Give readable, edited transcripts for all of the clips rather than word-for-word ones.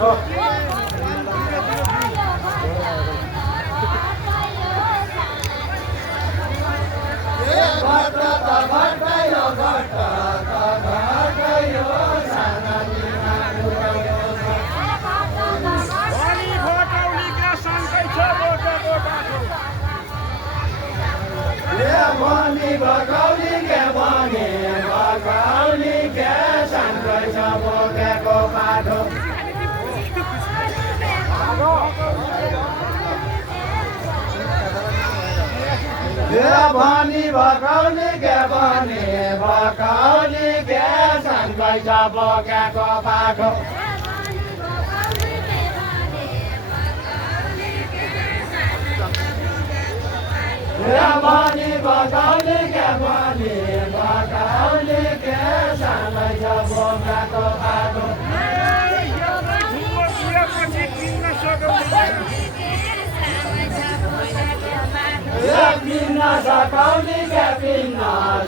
हो भनी भकाउने के भने भकाउने के सँगै छ बोकेको पाठो भनी भकाउने के भने भकाउने के सँगै छ बोकेको पाठो पिन्न सकाउने के पिन्न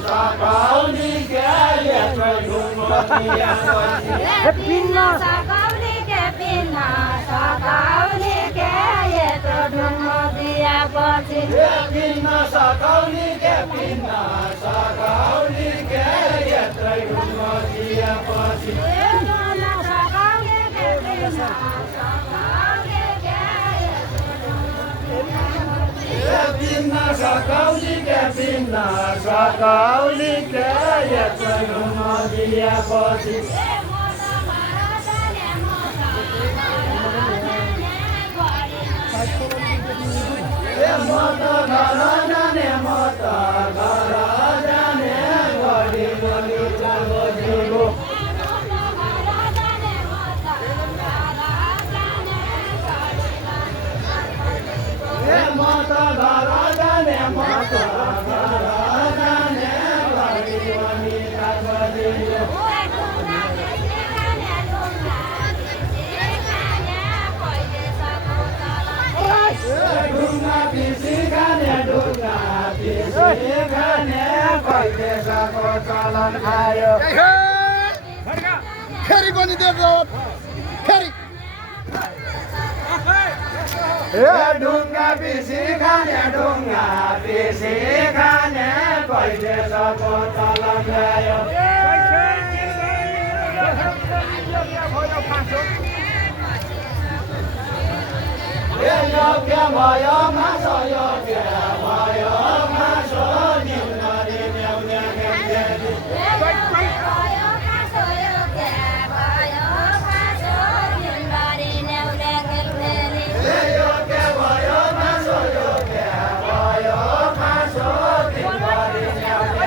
सकाउने के यत्रो पिन्न सकाउने के पिन्न सकाउने के यत्रो ढुङ्गो दिएपछि पिन्न सकाउने के पिन्न सकाउने के यत्रो ढुङ्गो दिएपछि सकाउने के पिन्न पिन्न सकाउने के पिन्न सकाउने के यत्रो ढुङ्गो दिएपछि म त घर जाने म त घर जाने गडी गडी जागो म त घर जाने म त घर जाने गडी गडी जागो ढुङ्गा पिसी खाने ढुङ्गा पिसी खाने कहिले सको चलन खायो फेरि पनि देख्दा फेरि ढुङ्गा पिसी खाने कहिले सको चलन खायो योग्य भयो मासो योग्य भयो मासो न्युनरी न्याउने न्याउने योग्य भयो मासो योग्य भयो मासो न्युनरी न्याउने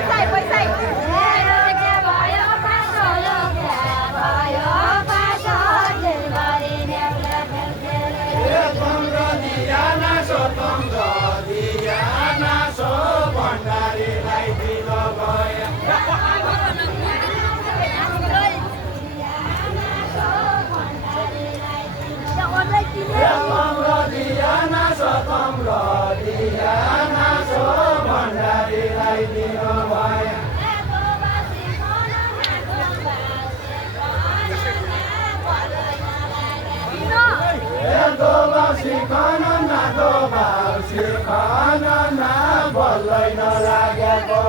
भण्डारीलाई दिनु भयो दोबासी खान न बल्लै नलागेको